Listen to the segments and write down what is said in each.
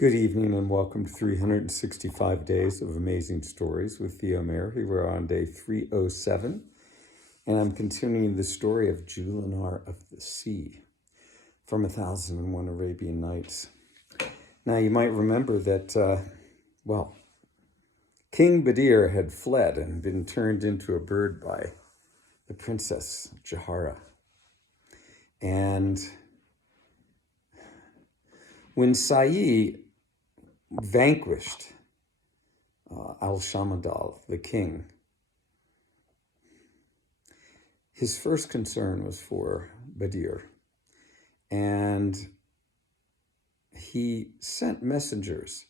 Good evening and welcome to 365 Days of Amazing Stories with Theo Mayer. We're on day 307, and I'm continuing the story of Jullanar of the Sea from 1001 Arabian Nights. Now, you might remember that, King Badir had fled and been turned into a bird by the princess Jahara. And when Sa'i vanquished Al-Shamadal, the king, his first concern was for Badir. And he sent messengers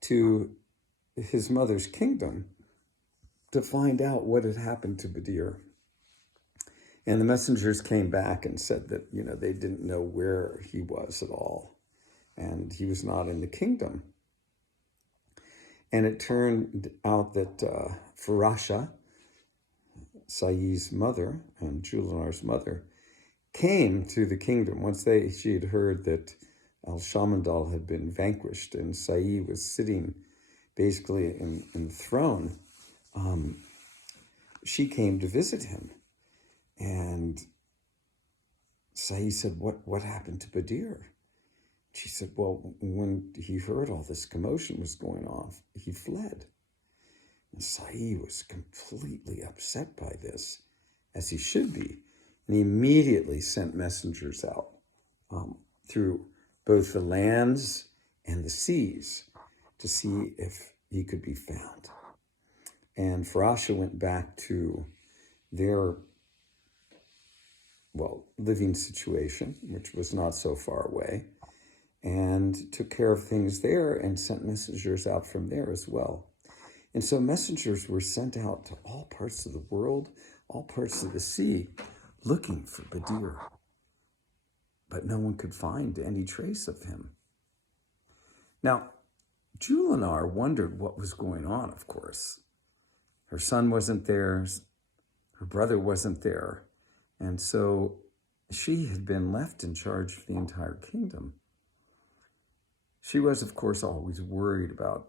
to his mother's kingdom to find out what had happened to Badir. And the messengers came back and said that, they didn't know where he was at all. And he was not in the kingdom. And it turned out that Farasha, Sa'i's mother and Jullanar's mother, came to the kingdom once she had heard that Al-Shamadal had been vanquished and Sa'i was sitting basically in the throne. She came to visit him. And Sa'i said, what happened to Badir? She said, well, when he heard all this commotion was going on, he fled. And Sa'i was completely upset by this, as he should be. And he immediately sent messengers out through both the lands and the seas to see if he could be found. And Farasha went back to their, living situation, which was not so far away, and took care of things there and sent messengers out from there as well. And so messengers were sent out to all parts of the world, all parts of the sea, looking for Badir. But no one could find any trace of him. Now, Jullanar wondered what was going on, of course. Her son wasn't there, her brother wasn't there, and so she had been left in charge of the entire kingdom. She was, of course, always worried about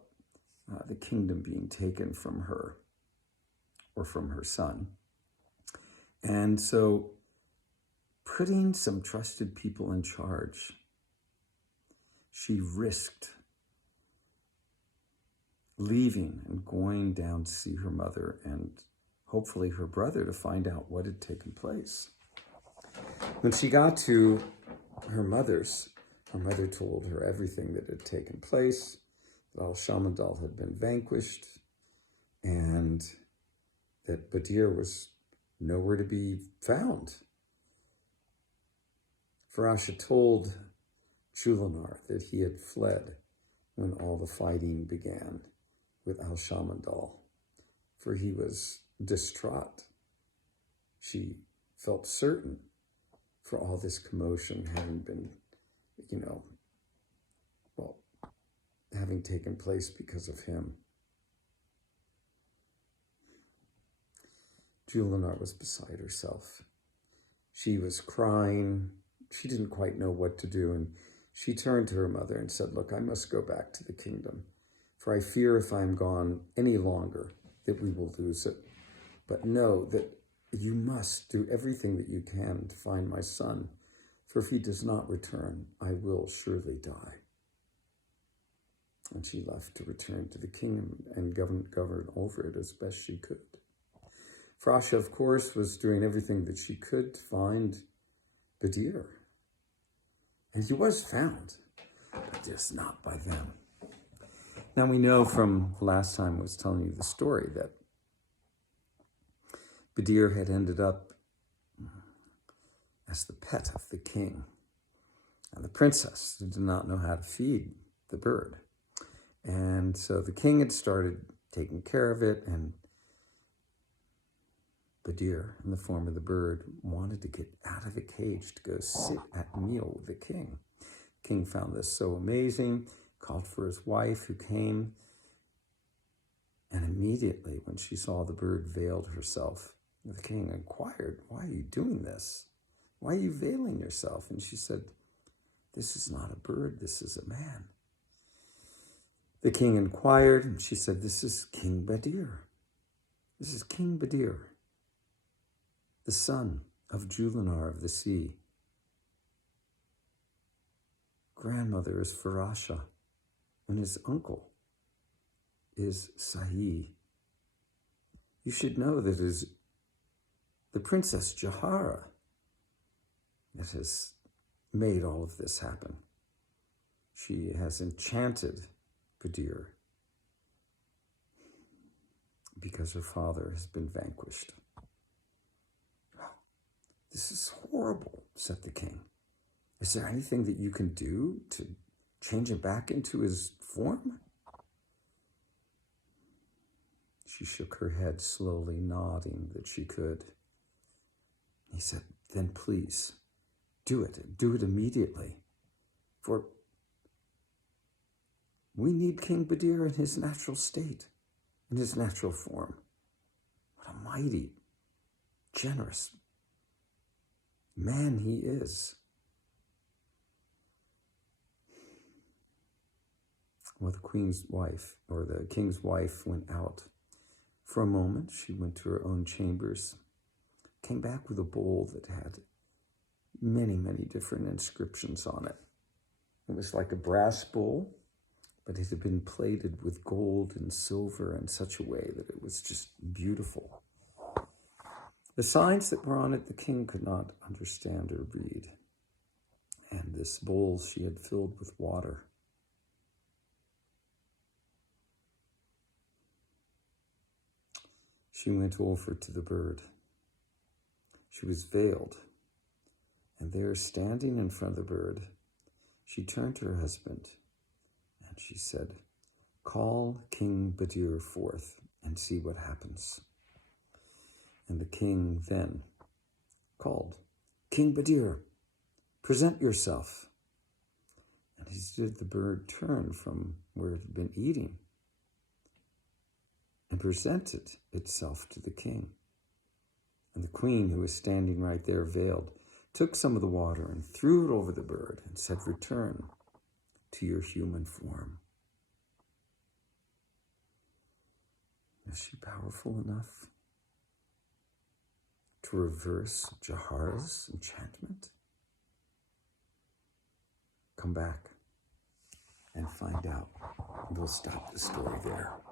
the kingdom being taken from her or from her son. And so putting some trusted people in charge, she risked leaving and going down to see her mother and hopefully her brother to find out what had taken place. When she got to her mother's, her mother told her everything that had taken place, that Al-Shamadal had been vanquished, and that Badir was nowhere to be found. Farasha told Jullanar that he had fled when all the fighting began with Al-Shamadal, for he was distraught. She felt certain for all this commotion having been having taken place because of him. Jullanar was beside herself. She was crying. She didn't quite know what to do, and she turned to her mother and said, look, I must go back to the kingdom, for I fear if I am gone any longer that we will lose it. But know that you must do everything that you can to find my son, for if he does not return, I will surely die. And she left to return to the kingdom and govern over it as best she could. Farasha, of course, was doing everything that she could to find Badir. And he was found, but just not by them. Now we know from the last time I was telling you the story that Badir had ended up as the pet of the king and the princess who did not know how to feed the bird. And so the king had started taking care of it, and Badir, in the form of the bird, wanted to get out of the cage to go sit at meal with the king. The king found this so amazing, called for his wife who came, and immediately when she saw the bird veiled herself, the king inquired, why are you doing this? Why are you veiling yourself? And she said, this is not a bird, this is a man. The king inquired, and she said, "This is King Badir. This is King Badir, the son of Jullanar of the sea. Grandmother is Farasha, and his uncle is Sahi. You should know that it is the Princess Jahara that has made all of this happen. She has enchanted Badir because her father has been vanquished." "This is horrible," said the king. "Is there anything that you can do to change him back into his form?" She shook her head slowly, nodding that she could. He said, "Then please, do it. Do it immediately. For we need King Badir in his natural state, in his natural form. What a mighty, generous man he is." Well, the queen's wife, or the king's wife, went out. For a moment, she went to her own chambers, came back with a bowl that had many, many different inscriptions on it. It was like a brass bowl, but it had been plated with gold and silver in such a way that it was just beautiful. The signs that were on it, the king could not understand or read. And this bowl she had filled with water. She went over to the bird. She was veiled, and there, standing in front of the bird, she turned to her husband, and she said, "Call King Badir forth and see what happens." And the king then called, "King Badir, present yourself." And as did, the bird turned from where it had been eating and presented itself to the king. And the queen, who was standing right there veiled, took some of the water and threw it over the bird and said, "Return to your human form." Is she powerful enough to reverse Jahara's enchantment? Come back and find out. We'll stop the story there.